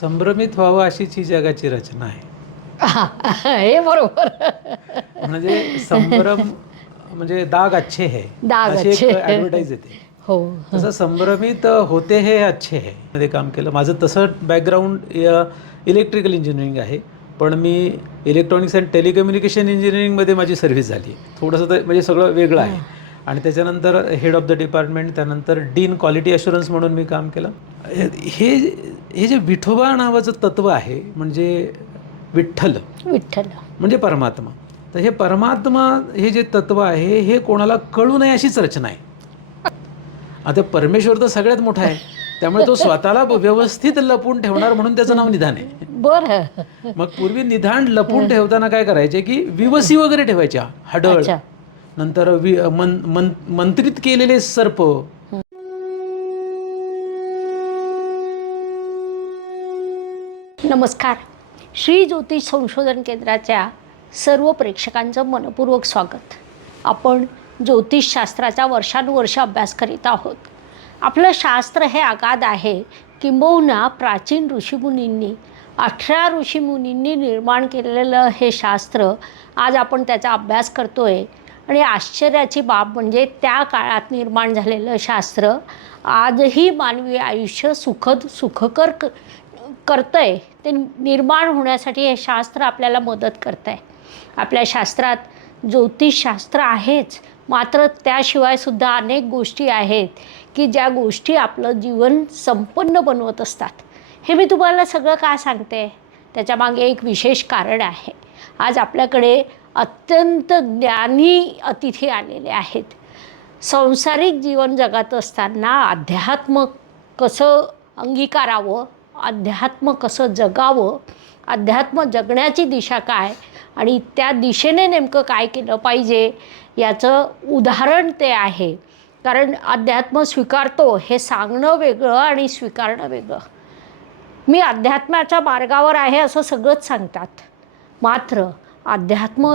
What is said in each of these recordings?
संभ्रमित व्हावं अशीच ही जगाची रचना आहे. हे बरोबर. म्हणजे संभ्रम म्हणजे दाग अच्छे है. दाग अशी अच्छे एक है. ऍडव्हर्टाईज येते. हो तसं संभ्रमित होते हे अच्छे है. मध्ये काम केलं. माझं तसं बॅकग्राऊंड इलेक्ट्रिकल इंजिनिअरिंग आहे. पण मी इलेक्ट्रॉनिक्स अँड टेलिकम्युनिकेशन इंजिनिअरिंगमध्ये माझी सर्व्हिस झाली. थोडंसं तर म्हणजे सगळं वेगळं आहे. आणि त्याच्यानंतर हेड ऑफ द डिपार्टमेंट त्यानंतर डीन क्वालिटी अशुरन्स म्हणून मी काम केलं. हे हे जे विठोबा नावाचं तत्त्व आहे म्हणजे विठ्ठल. विठ्ठल. म्हणजे परमात्मा. तर हे परमात्मा हे जे तत्व आहे हे कोणाला कळू नये अशीच रचना आहे. आता परमेश्वर तर सगळ्यात मोठा आहे. त्यामुळे तो स्वतःला व्यवस्थित लपून ठेवणार म्हणून त्याचं नाव निधान आहे. बरं. मग पूर्वी निधान लपून ठेवताना काय करायचे की विवसी वगैरे ठेवायच्या. हडळ. नंतर वि मन मन मंत्रित केलेले सर्प. नमस्कार. श्री ज्योतिष संशोधन केंद्राच्या सर्व प्रेक्षकांचं मनपूर्वक स्वागत. आपण ज्योतिषशास्त्राचा वर्षानुवर्ष अभ्यास करीत आहोत. आपलं शास्त्र हे आगाध आहे किंबहुना प्राचीन ऋषीमुनींनी अठरा ऋषीमुनींनी निर्माण केलेलं हे शास्त्र आज आपण त्याचा अभ्यास करतोय. आणि आश्चर्याची बाब म्हणजे त्या काळात निर्माण झालेलं शास्त्र आजही मानवी आयुष्य सुखद सुखकर क करतंय. ते निर्माण होण्यासाठी हे शास्त्र आपल्याला मदत करतं आहे आपल्या शास्त्रात ज्योतिषशास्त्र आहेच. मात्र त्याशिवाय सुद्धा अनेक गोष्टी आहेत की ज्या गोष्टी आपलं जीवन संपन्न बनवत असतात. हे मी तुम्हाला सगळं का सांगते? त्याच्यामागे एक विशेष कारण आहे. आज आपल्याकडे अत्यंत ज्ञानी अतिथी आलेले आहेत. संसारिक जीवन जगत असताना अध्यात्म कसं अंगीकारावं अध्यात्म कसं जगावं अध्यात्म जगण्याची दिशा काय आणि त्या दिशेने नेमकं काय केलं पाहिजे याचं उदाहरण ते आहे. कारण अध्यात्म स्वीकारतो हे सांगणं वेगळं आणि स्वीकारणं वेगळं. मी अध्यात्माच्या मार्गावर आहे असं सगळंच सांगतात. मात्र अध्यात्म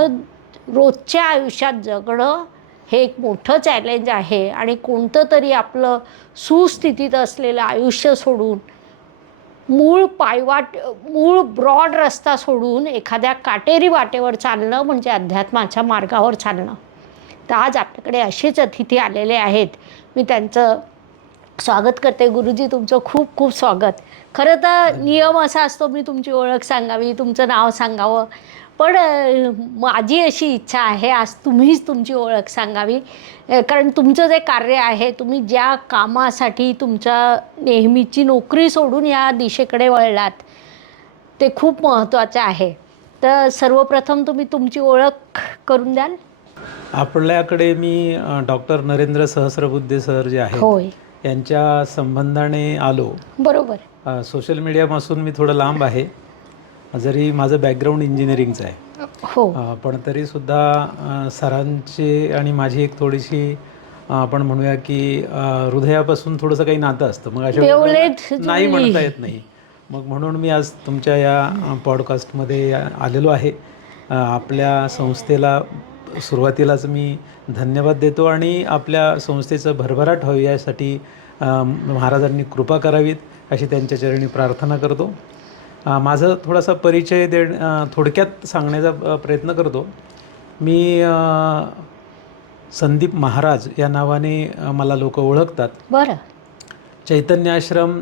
रोजच्या आयुष्यात जगणं हे एक मोठं चॅलेंज आहे आणि कोणतं तरी आपलं सुस्थितीत असलेलं आयुष्य सोडून मूळ पायवाट मूळ ब्रॉड रस्ता सोडून एखाद्या काटेरी वाटेवर चालणं म्हणजे अध्यात्माच्या मार्गावर चालणं. तर आज आपल्याकडे असेच अतिथी आलेले आहेत. मी त्यांचं स्वागत करते. गुरुजी तुमचं खूप खूप स्वागत. खरं तर नियम असा असतो मी तुमची ओळख सांगावी तुमचं नाव सांगावं. पण माझी अशी इच्छा आहे आज तुम्हीच तुमची ओळख सांगावी. कारण तुमचं जे कार्य आहे तुम्ही ज्या कामासाठी तुमच्या नेहमीची नोकरी सोडून या दिशेकडे वळलात ते खूप महत्त्वाचं आहे. तर सर्वप्रथम तुम्ही तुमची ओळख करून द्याल. आपल्याकडे मी डॉक्टर नरेंद्र सहस्रबुद्धे सर जे आहेत होय. यांच्या संबंधाने आलो. बरोबर. सोशल मीडियापासून मी थोडं लांब आहे. जरी माझं बॅकग्राऊंड इंजिनिअरिंगचं आहे. हो. पण तरीसुद्धा सरांची आणि माझी एक थोडीशी आपण म्हणूया की हृदयापासून थोडंसं काही नातं असतं. मग अशा नाही. म्हणता येत नाही. मग म्हणून मी आज तुमच्या या पॉडकास्टमध्ये आलेलो आहे. आपल्या संस्थेला सुरुवातीलाच मी धन्यवाद देतो आणि आपल्या संस्थेचं भरभराट व्हावी यासाठी महाराजांनी कृपा करावीत अशी त्यांच्या चरणी प्रार्थना करतो. माझं थोडासा परिचय दे थोडक्यात सांगण्याचा प्रयत्न करतो. मी संदीप महाराज या नावाने मला लोक ओळखतात. बरं. चैतन्य आश्रम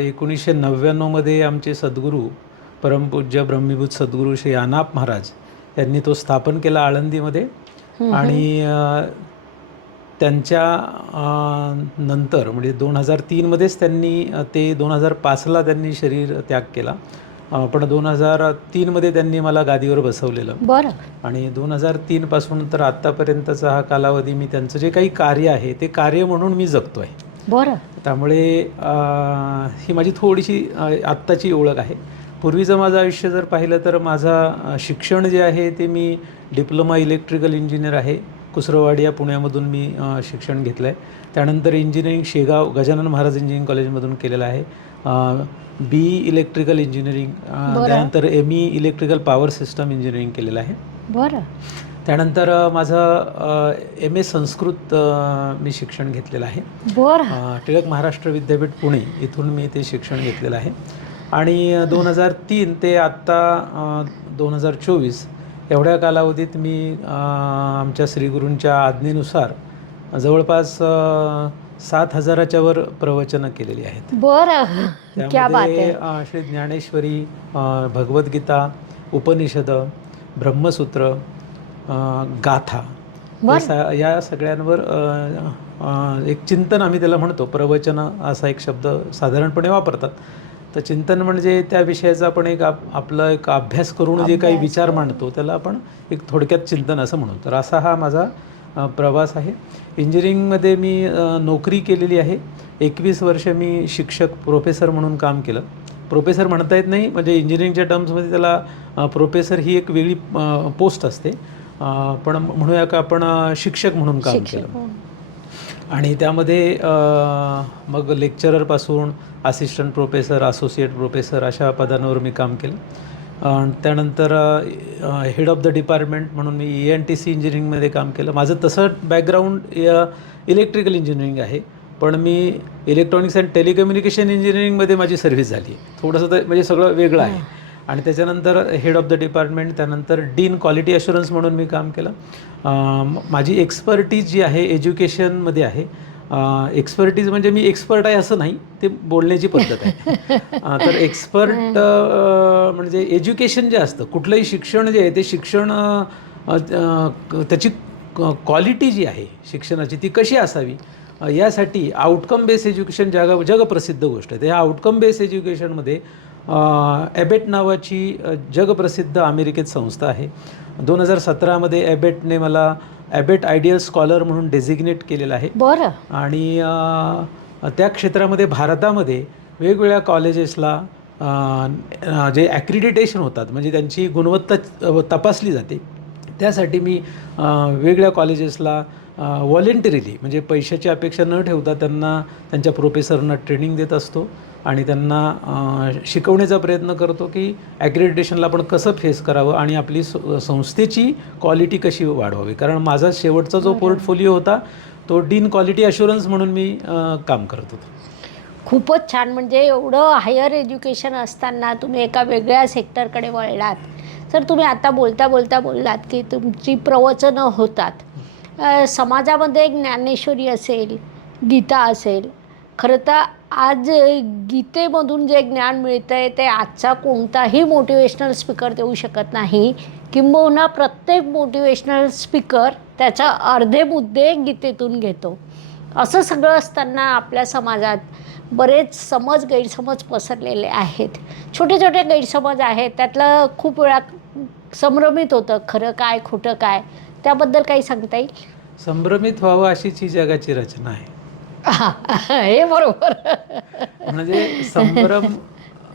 एकोणीसशे नव्याण्णवमध्ये आमचे सद्गुरू परमपूज्य ब्रह्मीभूत सद्गुरू श्री अनाप महाराज यांनी तो स्थापन केला आळंदीमध्ये. आणि त्यांच्या नंतर म्हणजे दोन हजार तीनमध्येच त्यांनी ते दोन हजार पाचला त्यांनी शरीर त्याग केला. पण दोन हजार तीनमध्ये त्यांनी मला गादीवर बसवलेलं. बरं. आणि दोन हजार तीनपासून तर आत्तापर्यंतचा हा कालावधी मी त्यांचं जे काही कार्य आहे ते कार्य म्हणून मी जगतो आहे बरं. त्यामुळे ही माझी थोडीशी आत्ताची ओळख आहे. पूर्वीचं माझं आयुष्य जर पाहिलं तर माझा शिक्षण जे आहे ते मी डिप्लोमा इलेक्ट्रिकल इंजिनियर आहे. कुसरवाडी या पुण्यामधून मी शिक्षण घेतलं आहे त्यानंतर इंजिनिअरिंग शेगाव गजानन महाराज इंजिनिअरिंग कॉलेजमधून केलेलं आहे. B electrical engineering. त्यानंतर M E electrical power system engineering केलेलं आहे. बरं. त्यानंतर माझं एम ए संस्कृत मी शिक्षण घेतलेलं आहे. टिळक महाराष्ट्र विद्यापीठ पुणे इथून मी ते शिक्षण घेतलेलं आहे. आणि दोन हजार तीन ते आत्ता दोन हजार चोवीस एवढ्या कालावधीत मी आमच्या श्रीगुरूंच्या आज्ञेनुसार जवळपास सात हजाराच्या वर प्रवचनं केलेली आहेत. बरं. क्या बात त्यामध्ये आहे. अ, श्री ज्ञानेश्वरी भगवद्गीता उपनिषद ब्रह्मसूत्र गाथा या सगळ्यांवर एक चिंतन आम्ही त्याला म्हणतो. प्रवचन असा एक शब्द साधारणपणे वापरतात. तर चिंतन म्हणजे त्या विषयाचा आपण एक आप आपलं एक अभ्यास करून जे काही विचार मांडतो त्याला आपण एक थोडक्यात चिंतन असं म्हणू. तर असा हा माझा प्रवास आहे. इंजिनिअरिंगमध्ये मी नोकरी केलेली आहे. एकवीस वर्ष मी शिक्षक प्रोफेसर म्हणून काम केलं. प्रोफेसर म्हणता येत नाही म्हणजे इंजिनिअरिंगच्या टर्म्समध्ये त्याला प्रोफेसर ही एक वेगळी पोस्ट असते. पण म्हणूया का आपण शिक्षक म्हणून काम केलं. आणि त्यामध्ये मग लेक्चररपासून असिस्टंट प्रोफेसर असोसिएट प्रोफेसर अशा पदांवर मी काम केलं. आणि त्यानंतर हेड ऑफ द डिपार्टमेंट म्हणून मी E A N T C इंजिनिअरिंगमध्ये काम केलं. माझं तसं बॅकग्राऊंड इलेक्ट्रिकल इंजिनिअरिंग आहे पण मी इलेक्ट्रॉनिक्स अँड टेलिकम्युनिकेशन इंजिनिअरिंगमध्ये माझी सर्व्हिस झाली आहे. थोडंसं तर म्हणजे सगळं वेगळं आहे. आणि त्याच्यानंतर हेड ऑफ द डिपार्टमेंट त्यानंतर डीन क्वालिटी अशुरन्स म्हणून मी काम केलं. माझी एक्सपर्टीज जी आहे एज्युकेशनमध्ये आहे. एक्सपर्टीज म्हणजे मी एक्सपर्ट आहे असं नाही ते बोलण्याची पद्धत आहे. तर एक्सपर्ट म्हणजे एज्युकेशन जे असतं कुठलंही शिक्षण जे आहे ते शिक्षण त्याची क्वालिटी जी आहे शिक्षणाची ती कशी असावी? यासाठी आउटकम बेस एज्युकेशन जग जगप्रसिद्ध गोष्ट आहे. त्या आउटकम बेस एज्युकेशनमध्ये ॲबेट नावाची जगप्रसिद्ध अमेरिकेत संस्था आहे. दोन हजार सतरामध्ये ॲबेटने मला ॲबेट आयडियल स्कॉलर म्हणून डेझिग्नेट केलेलं आहे. बरं. आणि त्या क्षेत्रामध्ये भारतामध्ये वेगवेगळ्या कॉलेजेसला जे ॲक्रिडिटेशन होतात म्हणजे त्यांची गुणवत्ता तपासली जाते. त्यासाठी मी वेगळ्या कॉलेजेसला व्हॉलेंटरीली म्हणजे पैशाची अपेक्षा न ठेवता त्यांना त्यांच्या प्रोफेसरना ट्रेनिंग देत असतो. आणि त्यांना शिकवण्याचा प्रयत्न करतो की ॲक्रेडिटेशनला आपण कसं फेस करावं आणि आपली संस्थेची क्वालिटी कशी वाढवावी. कारण माझा शेवटचा जो पोर्टफोलिओ होता तो डीन क्वालिटी अशुरन्स म्हणून मी काम करत होतो. खूपच छान. म्हणजे एवढं हायर एज्युकेशन असताना तुम्ही एका वेगळ्या सेक्टरकडे वळलात तर तुम्ही आता बोलता बोलता बोललात की तुमची प्रवचनं होतात. समाजामध्ये ज्ञानेश्वरी असेल गीता असेल खरं तर आज गीतेमधून जे ज्ञान मिळतं आहे ते आजचा कोणताही मोटिवेशनल स्पीकर देऊ शकत नाही. किंबहुना प्रत्येक मोटिवेशनल स्पीकर त्याचा अर्धे मुद्दे गीतेतून घेतो. असं सगळं असताना आपल्या समाजात बरेच समज गैरसमज पसरलेले आहेत. छोटे छोटे गैरसमज आहेत. त्यातलं खूप वेळा संभ्रमित होतं खरं काय खोटं काय. त्याबद्दल काही सांगता येईल? संभ्रमित व्हावं अशीच ही जगाची रचना आहे. हे बरोबर. म्हणजे संभ्रम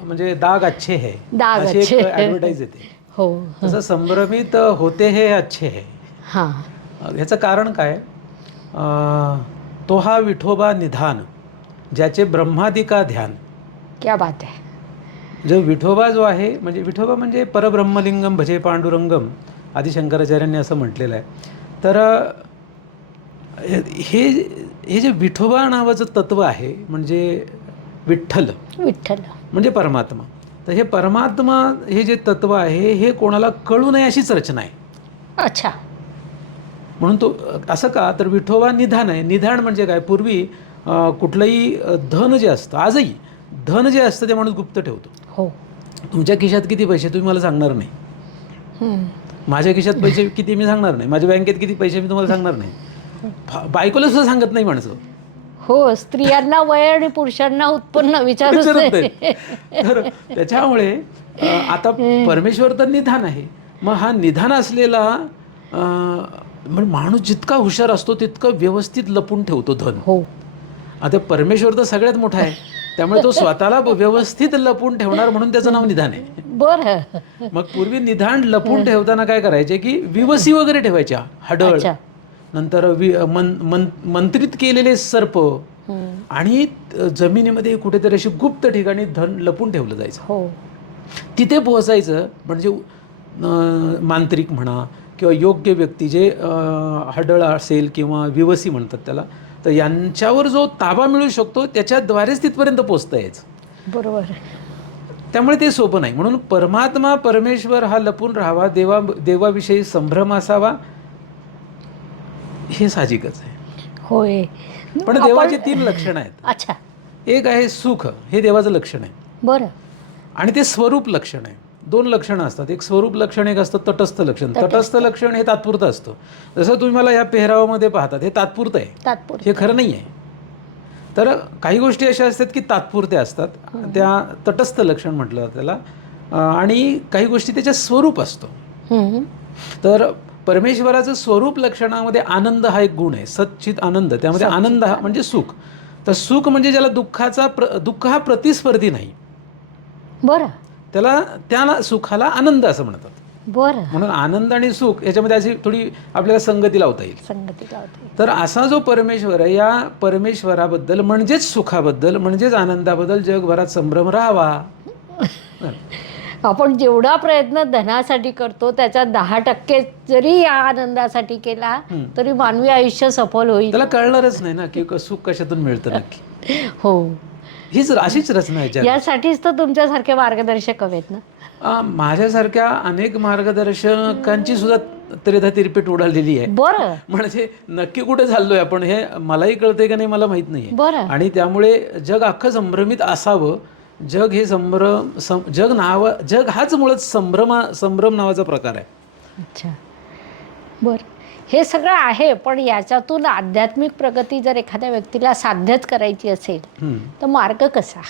म्हणजे दाग अच्छे है. दाग अशी अच्छे एक है. येते. हो. तसं संभ्रमित होते हे अच्छे है. हां. ह्याचं कारण काय? अं, तो हा विठोबा निधान ज्याचे ब्रह्मादिका ध्यान. क्या बात आहे जो विठोबा जो आहे म्हणजे विठोबा म्हणजे परब्रह्मलिंगम भजे पांडुरंगम आदी शंकराचार्यांनी असं म्हटलेलं आहे. तर अ, हे हे जे विठोबा नावाचं तत्व आहे म्हणजे विठ्ठल. विठ्ठल. म्हणजे परमात्मा. तर हे परमात्मा हे जे तत्व आहे हे कोणाला कळू नये अशीच रचना आहे. अच्छा. म्हणून तो असं का? तर विठोबा निधान आहे. निधान म्हणजे काय? पूर्वी कुठलंही धन जे असतं आजही धन जे असतं ते माणूस गुप्त ठेवतो. हो. तुमच्या खिशात किती पैसे तुम्ही मला सांगणार नाही. माझ्या खिशात पैसे किती मी सांगणार नाही. माझ्या बँकेत किती पैसे मी तुम्हाला सांगणार नाही. बायकोला सुद्धा सांगत नाही माणसं. हो स्त्रियांना वय आणि पुरुषांना उत्पन्न विचारूच विचारत नाही. नाही. तर त्याच्यामुळे अ, आता परमेश्वर तर निधान आहे. मग हा निधान असलेला अ, म्हणजे माणूस जितका हुशार असतो तितकं व्यवस्थित लपून ठेवतो धन. हो. आता परमेश्वर तर सगळ्यात मोठा आहे. त्यामुळे तो स्वतःला व्यवस्थित लपून ठेवणार म्हणून त्याचं नाव निधान आहे. बरं. मग पूर्वी निधान लपून ठेवताना काय करायचे की विवसी वगैरे ठेवायच्या हडळ. अच्छा. नंतर वि मन मन मंत्रित केलेले सर्प. आणि जमिनीमध्ये कुठेतरी अशी गुप्त ठिकाणी धन लपून ठेवलं जायचं. हो. तिथे पोहोचायचं म्हणजे मांत्रिक म्हणा किंवा योग्य व्यक्ती जे हडळ असेल किंवा विवसी म्हणतात त्याला तर यांच्यावर जो ताबा मिळू शकतो त्याच्याद्वारेच तिथपर्यंत पोचता यायचं. बरोबर त्यामुळे ते सोपं नाही. म्हणून परमात्मा परमेश्वर हा लपून राहावा देवा देवाविषयी संभ्रम असावा हे साहजिकच आहे. होय. पण आपण- देवाची तीन लक्षणं आहेत. अच्छा. एक आहे सुख हे देवाचं लक्षण आहे. बरं. आणि ते स्वरूप लक्षण आहे. दोन लक्षणं असतात. एक स्वरूप लक्षण एक असतं तटस्थ लक्षण. तटस्थ. लक्षण हे तात्पुरतं असतं. जसं तुम्ही मला या पेहरावामध्ये पाहतात हे तात्पुरतं आहे. तात्पुरतं. हे खरं नाही आहे तर काही गोष्टी अशा असतात की तात्पुरत्या असतात. त्या तटस्थ लक्षण म्हटलं जातं त्याला. अं, आणि काही गोष्टी त्याच्या स्वरूप असतो. हम्म. तर परमेश्वराचं स्वरूप लक्षणामध्ये आनंद हा एक गुण आहे सच्चित आनंद. त्यामध्ये आनंद हा म्हणजे सुख. तर सुख म्हणजे ज्याला दुःखाचा प्र दुःख हा प्रतिस्पर्धी नाही. बरं. त्याला त्याला सुखाला आनंद असं म्हणतात. बरं. म्हणून आनंद आणि सुख याच्यामध्ये अशी थोडी आपल्याला संगती लावता येईल. संगती लावते तर असा जो परमेश्वर आहे या परमेश्वराबद्दल म्हणजेच सुखाबद्दल म्हणजेच आनंदाबद्दल जगभरात संभ्रम राहावा. आपण जेवढा प्रयत्न धनासाठी करतो त्याचा दहा टक्के जरी या आनंदासाठी केला तरी मानवी आयुष्य सफल होईल. त्याला कळणारच नाही ना की सुख कशातून मिळतं नक्की. हो. हीच अशीच रचना आहे. यासाठीच तर तुमच्यासारखे मार्गदर्शक हवेत ना? माझ्यासारख्या अनेक मार्गदर्शकांची सुद्धा त्रेधा तिरपीट उडालेली आहे. बरं. म्हणजे नक्की कुठे चाललोय आपण हे मलाही कळतंय का नाही मला माहीत नाही बरं. आणि त्यामुळे जग अख्खं संभ्रमित असावं जग हे संभ्रम सं जग नाव जग हाच मुळात संभ्रमा संभ्रम नावाचा प्रकार आहे. अच्छा. बर. हे सगळं आहे पण याच्यातून आध्यात्मिक प्रगती जर एखाद्या व्यक्तीला साध्यच करायची असेल. तर मार्ग कसा?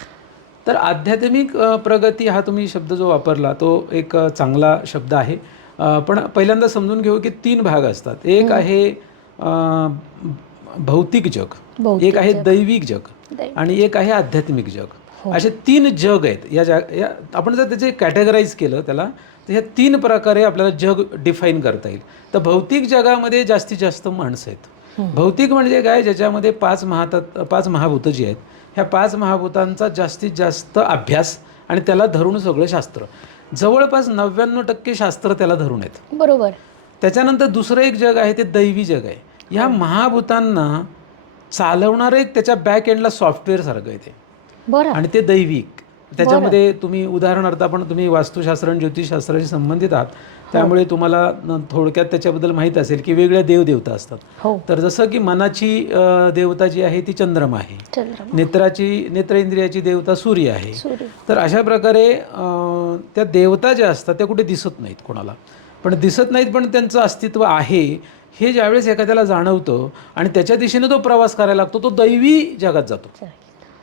तर आध्यात्मिक प्रगती हा तुम्ही शब्द जो वापरला तो एक चांगला शब्द आहे. पण पहिल्यांदा समजून घेऊ की तीन भाग असतात. एक आहे भौतिक जग. एक आहे दैविक जग. आणि एक आहे आध्यात्मिक जग. असे तीन जग आहेत. या जग या आपण जर त्याचे कॅटेगराईज केलं त्याला तर ह्या तीन प्रकारे आपल्याला जग डिफाईन करता येईल. तर भौतिक जगामध्ये जास्तीत जास्त माणसं आहेत. भौतिक म्हणजे काय? ज्याच्यामध्ये पाच महातात पाच महाभूतं जी आहेत ह्या पाच महाभूतांचा जास्तीत जास्त अभ्यास आणि त्याला धरून सगळं शास्त्र. जवळपास नव्याण्णव टक्के शास्त्र त्याला धरून आहेत. बरोबर. त्याच्यानंतर दुसरं एक जग आहे ते दैवी जग आहे. ह्या महाभूतांना चालवणारं एक त्याच्या बॅक एंडला सॉफ्टवेअर सारखं आहे ते. बरं. आणि ते दैविक. त्याच्यामध्ये तुम्ही उदाहरणार्थ आपण तुम्ही वास्तुशास्त्र आणि ज्योतिषशास्त्राशी संबंधित आहात. त्यामुळे तुम्हाला न- थोडक्यात त्याच्याबद्दल माहीत असेल की वेगळ्या देवदेवता असतात. हो. तर जसं की मनाची देवता जी आहे ती चंद्रमा आहे. नेत्राची नेत्रेंद्रियाची देवता सूर्य आहे. तर अशा प्रकारे त्या देवता ज्या असतात त्या कुठे दिसत नाहीत कोणाला. पण दिसत नाहीत पण त्यांचं अस्तित्व आहे हे ज्यावेळेस एखाद्याला जाणवतं आणि त्याच्या दिशेने तो प्रवास करायला लागतो तो दैवी जगात जातो.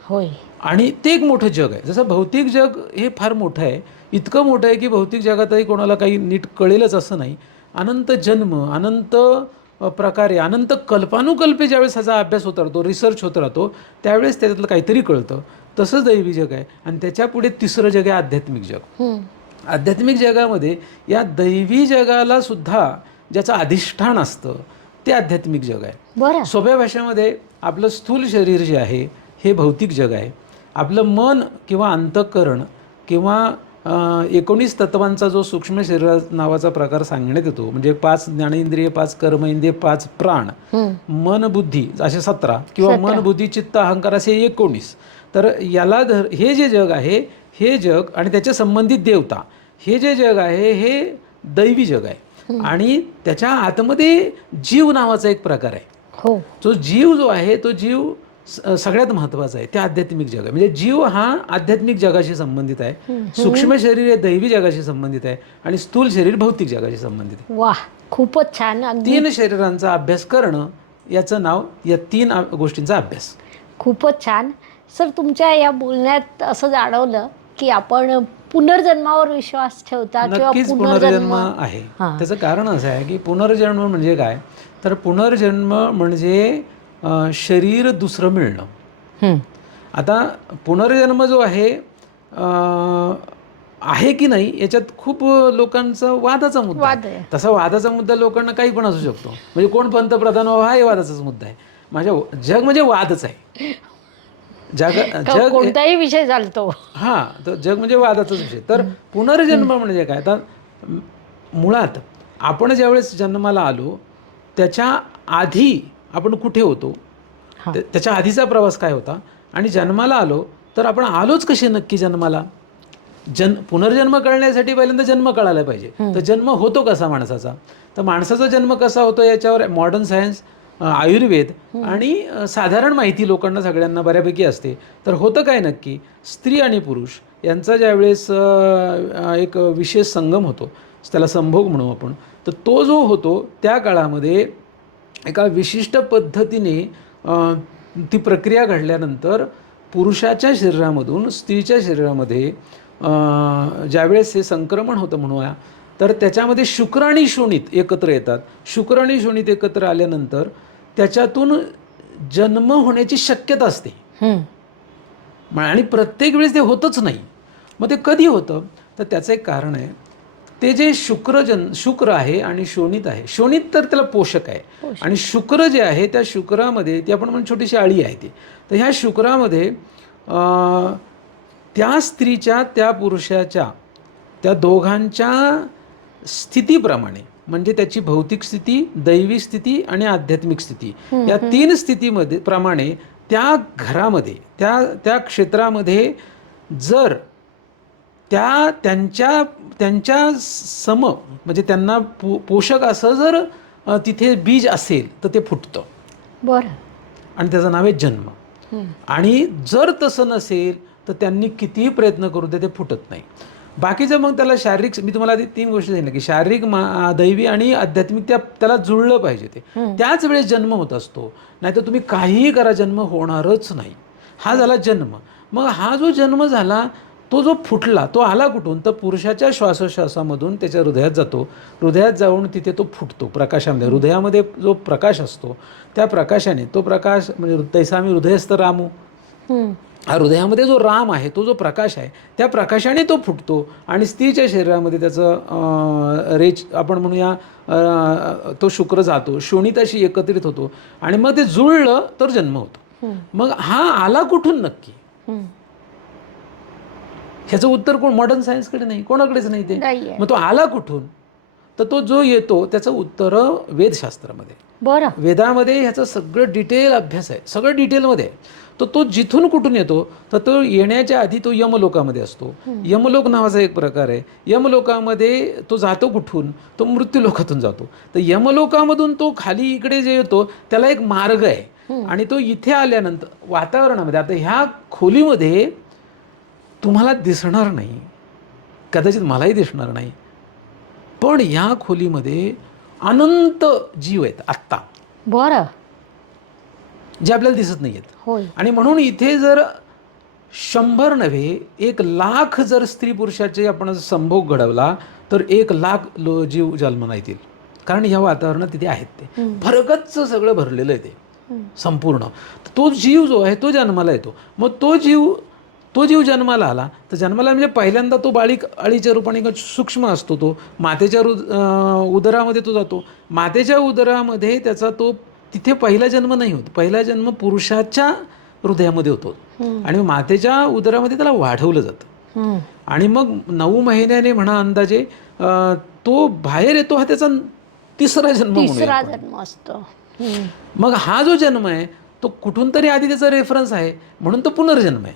होय. आणि ते एक मोठं जग आहे. जसं भौतिक जग हे फार मोठं आहे. इतकं मोठं आहे की भौतिक जगातही कोणाला काही नीट कळेलच असं नाही. अनंत जन्म अनंत प्रकारे अनंत कल्पानुकल्पे ज्यावेळेस ह्याचा अभ्यास होत राहतो रिसर्च होत राहतो त्यावेळेस त्याच्यातलं काहीतरी कळतं. तसंच दैवी जग आहे. आणि त्याच्या पुढे तिसरं जग आहे आध्यात्मिक जग. आध्यात्मिक जगामध्ये या दैवी जगाला सुद्धा ज्याचं अधिष्ठान असतं ते आध्यात्मिक जग आहे. बरं. सोप्या भाषेमध्ये आपलं स्थूल शरीर जे आहे हे भौतिक जग आहे. आपलं मन किंवा अंतःकरण किंवा एकोणीस तत्वांचा जो सूक्ष्म शरीर नावाचा प्रकार सांगण्यात येतो म्हणजे पाच ज्ञानेंद्रिय पाच कर्मेंद्रिय पाच प्राण. मन बुद्धी असे सतरा किंवा मन बुद्धी चित्त अहंकार असे एकोणीस. तर याला धर हे जे जग आहे हे जग आणि त्याच्या संबंधित देवता हे जे जग आहे हे दैवी जग आहे. आणि त्याच्या आतमध्ये जीव नावाचा एक प्रकार आहे. हो. जो जीव जो आहे तो जीव स- सगळ्यात महत्त्वाचा आहे ते आध्यात्मिक जग आहे म्हणजे जीव हा आध्यात्मिक जगाशी संबंधित आहे सूक्ष्म शरीर हे दैवी जगाशी संबंधित आहे आणि स्थूल शरीर भौतिक जगाशी संबंधित आहे. वा खूपच छान. तीन शरीरांचा अभ्यास करणं याचं नाव या तीन गोष्टींचा अभ्यास. खूपच छान. सर तुमच्या या बोलण्यात असं जाणवलं की आपण पुनर्जन्मावर विश्वास ठेवता नक्कीच पुनर्जन्म आहे. त्याचं कारण असं आहे की पुनर्जन्म म्हणजे काय? तर पुनर्जन्म म्हणजे शरीर दुसरं मिळणं. आता पुनर्जन्म जो आहे आहे की नाही याच्यात खूप लोकांचा वादाचा मुद्दा वाद. तसा वादाचा मुद्दा लोकांना काही पण असू शकतो. म्हणजे कोण पंतप्रधान व्हावा हा वादाचाच मुद्दा आहे. माझ्या जग म्हणजे वादच आहे. जग जग कोणताही विषय चालतो. हा तर जग म्हणजे वादाचाच विषय. तर पुनर्जन्म म्हणजे काय? तर म- मुळात आपण ज्यावेळेस जन्माला आलो त्याच्या आधी आपण कुठे होतो. त्या- त्याच्या आधीचा प्रवास काय होता? आणि जन्माला आलो तर आपण आलोच कसे नक्की जन्माला? जन पुनर्जन्म कळण्यासाठी पहिल्यांदा जन्म कळायला पाहिजे. तर जन्म होतो कसा माणसाचा? तर माणसाचा जन्म कसा होतो याच्यावर मॉडर्न सायन्स आयुर्वेद आणि साधारण माहिती लोकांना सगळ्यांना बऱ्यापैकी असते. तर होतं काय नक्की? स्त्री आणि पुरुष यांचा ज्यावेळेस एक विशेष संगम होतो त्याला संभोग म्हणू आपण तर तो जो होतो त्या काळामध्ये एका विशिष्ट पद्धतीने ती प्रक्रिया घडल्यानंतर पुरुषाच्या शरीरामधून स्त्रीच्या शरीरामध्ये ज्यावेळेस हे संक्रमण होतं म्हणूया तर त्याच्यामध्ये शुक्र आणि शोणित एकत्र येतात. शुक्र आणि शोणित एकत्र आल्यानंतर त्याच्यातून जन्म होण्याची शक्यता असते. आणि प्रत्येक वेळेस ते होतच नाही. मग ते कधी होतं? तर त्याचं एक कारण आहे ते जे शुक्र जन शुक्र आहे आणि शोणित आहे. शोणित तर त्याला पोषक आहे. आणि शुक्र जे आहे त्या शुक्रामध्ये ती आपण म्हणून छोटीशी आळी आहे ती. तर ह्या शुक्रामध्ये त्या स्त्रीच्या त्या पुरुषाच्या त्या दोघांच्या स्थितीप्रमाणे म्हणजे त्याची भौतिक स्थिती दैवी स्थिती आणि आध्यात्मिक स्थिती या तीन स्थितीमध्ये प्रमाणे त्या घरामध्ये त्या त्या क्षेत्रामध्ये जर त्या त्यांच्या त्यांच्या सम म्हणजे त्यांना पो पोषक असं जर तिथे बीज असेल तर ते फुटतं. बरं. आणि त्याचं नाव आहे जन्म. आणि जर तसं नसेल तर त्यांनी कितीही प्रयत्न करू दे ते फुटत नाही. बाकीचं मग त्याला शारीरिक मी तुम्हाला आधी तीन गोष्टी सांगितल्या की शारीरिक दैवी आणि आध्यात्मिक त्या त्याला जुळलं पाहिजे ते. त्याच वेळेस जन्म होत असतो. नाहीतर तुम्ही काहीही करा जन्म होणारच नाही. हा झाला जन्म. मग हा जो जन्म झाला तो जो फुटला तो आला कुठून? तर पुरुषाच्या श्वासोश्वासामधून त्याच्या हृदयात जातो. हृदयात जाऊन तिथे तो फुटतो प्रकाशामध्ये. हृदयामध्ये जो प्रकाश असतो त्या प्रकाशाने तो प्रकाश म्हणजे तैसा आम्ही हृदयस्थ रामू. हा हृदयामध्ये जो राम आहे तो जो प्रकाश आहे त्या प्रकाशाने तो फुटतो आणि स्त्रीच्या शरीरामध्ये त्याचं रेच आपण म्हणूया तो शुक्र जातो शोणिताशी एकत्रित होतो आणि मग ते जुळलं तर जन्म होतो. मग हा आला कुठून नक्की. ह्याचं उत्तर कोण? मॉडर्न सायन्सकडे नाही. कोणाकडेच नाही ते. नाहीये. मग तो आला कुठून? तर तो जो येतो त्याचं उत्तर वेदशास्त्रामध्ये. बरं. वेदामध्ये ह्याचं सगळं डिटेल अभ्यास आहे. सगळं डिटेलमध्ये आहे तर तो जिथून कुठून येतो तर तो येण्याच्या आधी तो यमलोकामध्ये असतो. यमलोक नावाचा एक प्रकार आहे. यमलोकामध्ये तो जातो कुठून? तो मृत्यूलोकातून जातो. तर यमलोकामधून तो खाली इकडे जे येतो त्याला एक मार्ग आहे. आणि तो इथे आल्यानंतर वातावरणामध्ये आता ह्या खोलीमध्ये तुम्हाला दिसणार नाही. कदाचित मलाही दिसणार नाही. पण या खोलीमध्ये अनंत जीव आहेत आत्ता. बरं. जे आपल्याला दिसत नाही आहेत आणि म्हणून इथे जर शंभर नव्हे एक लाख जर स्त्री पुरुषाचे आपण संभोग घडवला तर एक लाख लो जीव जन्माला येतील. कारण ह्या वातावरणात तिथे आहेत ते. फरकच सगळं भरलेलं आहे ते. संपूर्ण. तो जीव जो आहे तो जन्माला येतो. मग तो जीव तो जीव जन्माला आला. तर जन्माला म्हणजे पहिल्यांदा तो बाळीक अळीच्या रूपाने एक सूक्ष्म असतो तो. मातेच्या रु उदरामध्ये तो जातो. मातेच्या उदरामध्ये त्याचा तो तिथे पहिला जन्म नाही होत. पहिला जन्म पुरुषाच्या हृदयामध्ये होतो. आणि मातेच्या उदरामध्ये त्याला वाढवलं जातं. आणि मग नऊ महिन्याने म्हणा अंदाजे तो बाहेर येतो हा त्याचा तिसरा जन्म तिसरा. जन्म असतो. मग हा जो जन्म आहे तो कुठून तरी आधी त्याचा रेफरन्स आहे. म्हणून तो पुनर्जन्म आहे.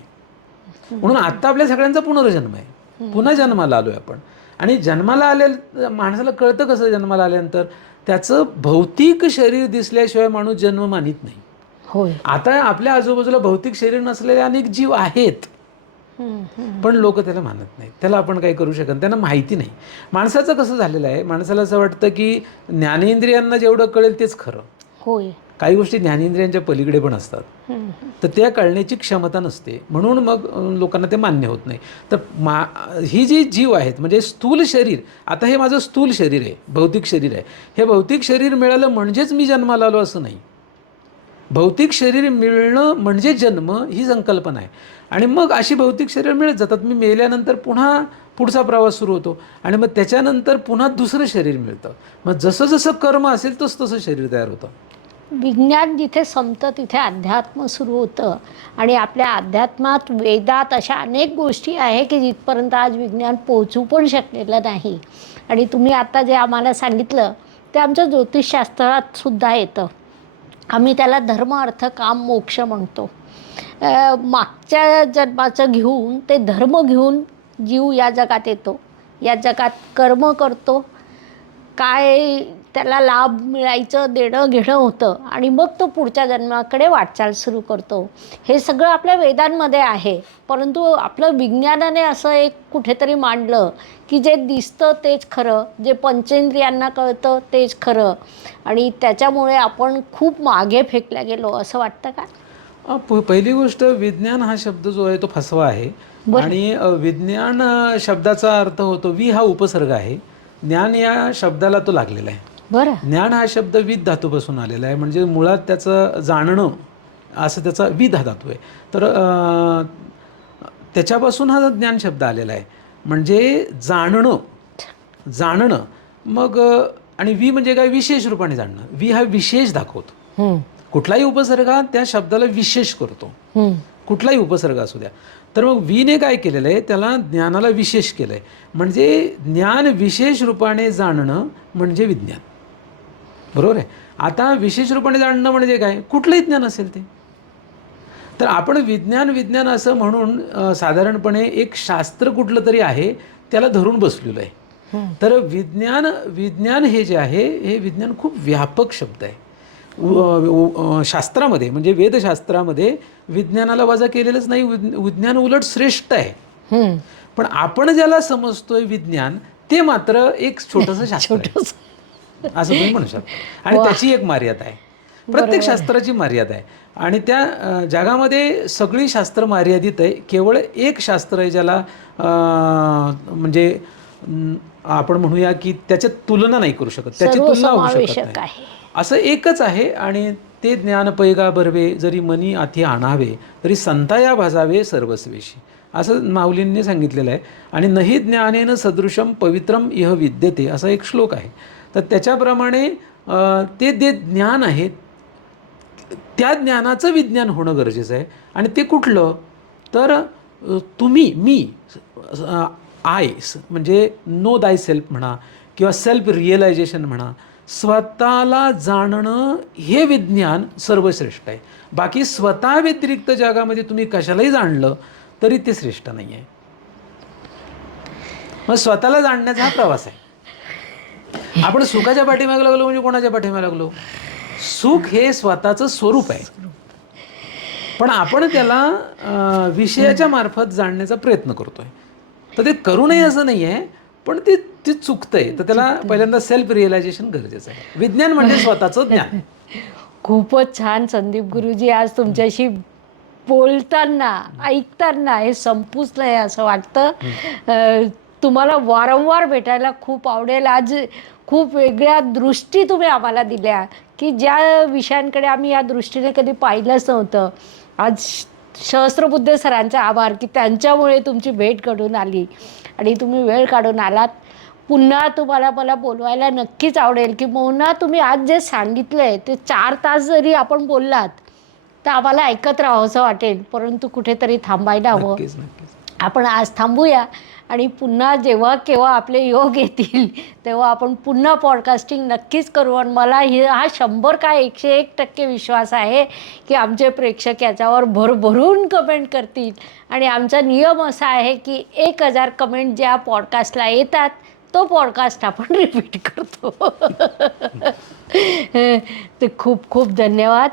म्हणून आत्ता आपल्या सगळ्यांचा पुनर्जन्म आहे. पुन्हा जन्माला आलोय आपण. आणि जन्माला आले माणसाला कळतं कसं जन्माला आल्यानंतर? त्याचं भौतिक शरीर दिसल्याशिवाय माणूस जन्म मानित नाही. होय. आता आपल्या आजूबाजूला भौतिक शरीर नसलेले अनेक जीव आहेत. पण लोक त्याला मानत नाहीत. त्याला आपण काही करू शकत. त्यांना माहिती नाही. माणसाचं कसं झालेलं आहे? माणसाला असं वाटतं की ज्ञानेंद्रियांना जेवढं कळेल तेच खरं. होय. काही गोष्टी ज्ञानेंद्रियांच्या पलीकडे पण असतात. तर त्या कळण्याची क्षमता नसते. म्हणून मग लोकांना ते मान्य होत नाही. तर मा ही जी जीव आहेत म्हणजे स्थूल शरीर आता हे माझं स्थूल शरीर आहे भौतिक शरीर आहे. हे भौतिक शरीर मिळालं म्हणजेच मी जन्माला आलो असं नाही. भौतिक शरीर मिळणं म्हणजे जन्म ही संकल्पना आहे. आणि मग अशी भौतिक शरीर मिळत जातात. मी मेल्यानंतर पुन्हा पुढचा प्रवास सुरू होतो. आणि मग त्याच्यानंतर पुन्हा दुसरं शरीर मिळतं. मग जसं जसं कर्म असेल तसं तसं शरीर तयार होतं. विज्ञान जिथे संपतं तिथे अध्यात्म सुरू होतं. आणि आपल्या अध्यात्मात वेदात अशा अनेक गोष्टी आहे की जिथपर्यंत आज विज्ञान पोहोचू पण शकलेलं नाही. आणि तुम्ही आता जे आम्हाला सांगितलं ते आमच्या ज्योतिषशास्त्रात सुद्धा येतं. आम्ही त्याला धर्म अर्थ काम मोक्ष म्हणतो. मागच्या जन्माचं घेऊन ते धर्म घेऊन जीव या जगात येतो. या जगात कर्म करतो. काय त्याला लाभ मिळायचं देणं घेणं होतं. आणि मग तो पुढच्या जन्माकडे वाटचाल सुरू करतो. हे सगळं आपल्या वेदांमध्ये आहे. परंतु आपलं विज्ञानाने असं एक कुठेतरी मांडलं की जे दिसतं तेच खरं जे पंचेंद्रियांना कळतं तेच खरं. आणि त्याच्यामुळे आपण खूप मागे फेकल्या गेलो. असं वाटतं का? पहिली गोष्ट विज्ञान हा शब्द जो आहे तो फसवा आहे. आणि विज्ञान शब्दाचा अर्थ होतो वि हा उपसर्ग आहे. ज्ञान या शब्दाला तो लागलेला आहे. बरं. ज्ञान हा शब्द विद धातूपासून आलेला आहे. म्हणजे मुळात त्याचं जाणणं असं त्याचा विद हा धातू आहे. तर त्याच्यापासून हा ज्ञान शब्द आलेला आहे. म्हणजे जाणणं जाणणं. मग आणि वी म्हणजे काय? विशेष रूपाने जाणणं. वी हा विशेष दाखवतो. कुठलाही उपसर्ग त्या शब्दाला विशेष करतो. कुठलाही उपसर्ग असू द्या. तर मग वीने काय केलेलं आहे त्याला ज्ञानाला विशेष केलं आहे म्हणजे ज्ञान विशेष रूपाने जाणणं म्हणजे विज्ञान. बरोबर आहे? आता विशेष रूपाने जाणणं म्हणजे काय? कुठलंही ज्ञान असेल ते. तर आपण विज्ञान विज्ञान असं म्हणून साधारणपणे एक शास्त्र कुठलं तरी आहे त्याला धरून बसलेलं आहे तर विज्ञान विज्ञान हे जे आहे हे विज्ञान खूप व्यापक शब्द आहे. शास्त्रामध्ये म्हणजे वेदशास्त्रामध्ये विज्ञानाला वजा केलेलंच नाही विज्ञ- विज्ञान उलट श्रेष्ठ आहे. पण आपण ज्याला समजतोय विज्ञान ते मात्र एक छोटंसं शास्त्र असं तुम्ही म्हणू शकता. आणि त्याची एक मर्यादा आहे. प्रत्येक शास्त्राची मर्यादा आहे. आणि त्या जगामध्ये सगळी शास्त्र मर्यादित आहे. केवळ एक शास्त्र आहे ज्याला म्हणजे आपण म्हणूया की त्याच्यात तुलना नाही करू शकत. त्याची तुलना होऊ शकत नाही. असं एकच आहे आणि ते ज्ञान पैगा भरवे जरी मनी आथी आणावे तरी संताया भाजावे सर्वस्वेशी. असं माऊलींनी सांगितलेलं आहे. आणि नही ज्ञानेनं सदृशम पवित्रम इह विद्यते असा एक श्लोक आहे. तर त्याच्याप्रमाणे ते जे ज्ञान आहे त्या ज्ञानाचं विज्ञान होणं गरजेचं आहे. आणि ते कुठलं? तर तुम्ही मी आय म्हणजे नो दाय सेल्फ म्हणा किंवा सेल्फ रिअलायझेशन म्हणा स्वतःला जाणणं हे विज्ञान सर्वश्रेष्ठ आहे. बाकी स्वतः व्यतिरिक्त जगामध्ये तुम्ही कशालाही जाणलं तरी ते श्रेष्ठ नाही आहे मग स्वतःला जाणण्याचा हा प्रवास आहे. आपण सुखाच्या पाठीमागे लागलो म्हणजे कोणाच्या पाठीमागे लागलो? सुख हे स्वतःचं स्वरूप आहे. पण आपण त्याला विषयाच्या मार्फत जाणण्याचा प्रयत्न करतोय. तर ते करू नये असं नाही आहे पण ते ते चुकतंय. तर त्याला पहिल्यांदा सेल्फ रिअलायझेशन गरजेचं आहे. विज्ञान म्हणजे स्वतःचं ज्ञान. खूपच छान संदीप गुरुजी आज तुमच्याशी बोलताना ऐकताना हे संपूच नाही असं वाटतं. तुम्हाला वारंवार भेटायला खूप आवडेल. आज खूप वेगळ्या दृष्टी तुम्ही आम्हाला दिल्या की ज्या विषयांकडे आम्ही या दृष्टीने कधी पाहिलंच नव्हतं. आज सहस्त्रबुद्धे सरांचे आभार की त्यांच्यामुळे तुमची भेट घडून आली. आणि तुम्ही वेळ काढून आलात. पुन्हा तुम्हाला मला बोलवायला नक्कीच आवडेल की मोना तुम्ही आज जे सांगितलं आहे ते चार तास जरी आपण बोललात तर आम्हाला ऐकत राहावंसं वाटेल. परंतु कुठेतरी थांबायला हवं. आपण आज थांबूया. आणि पुन्हा जेव्हा केव्हा आपले योग येतील तेव्हा आपण पुन्हा पॉडकास्टिंग नक्कीच करू. आणि मला ही हा शंभर काय एकशे एक टक्के विश्वास आहे की आमचे प्रेक्षक याच्यावर भरभरून कमेंट करतील. आणि आमचा नियम असा आहे की एक हजार कमेंट ज्या पॉडकास्टला येतात तो पॉडकास्ट आपण रिपीट करतो. ते खूप खूप धन्यवाद.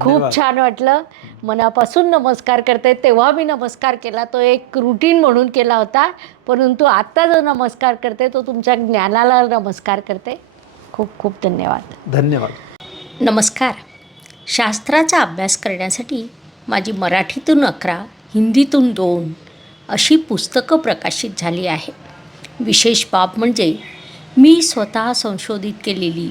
खूप. छान वाटलं. मनापासून नमस्कार करते. तेव्हा मी नमस्कार केला. तो एक रुटीन म्हणून केला होता. परंतु आत्ता जो नमस्कार करते तो तुमच्या ज्ञानाला नमस्कार करते. खूप खूप धन्यवाद. धन्यवाद. नमस्कार. शास्त्राचा अभ्यास करण्यासाठी माझी मराठीतून अकरा हिंदीतून दोन अशी पुस्तकं प्रकाशित झाली आहे विशेष बाब म्हणजे मी स्वतः संशोधित केलेली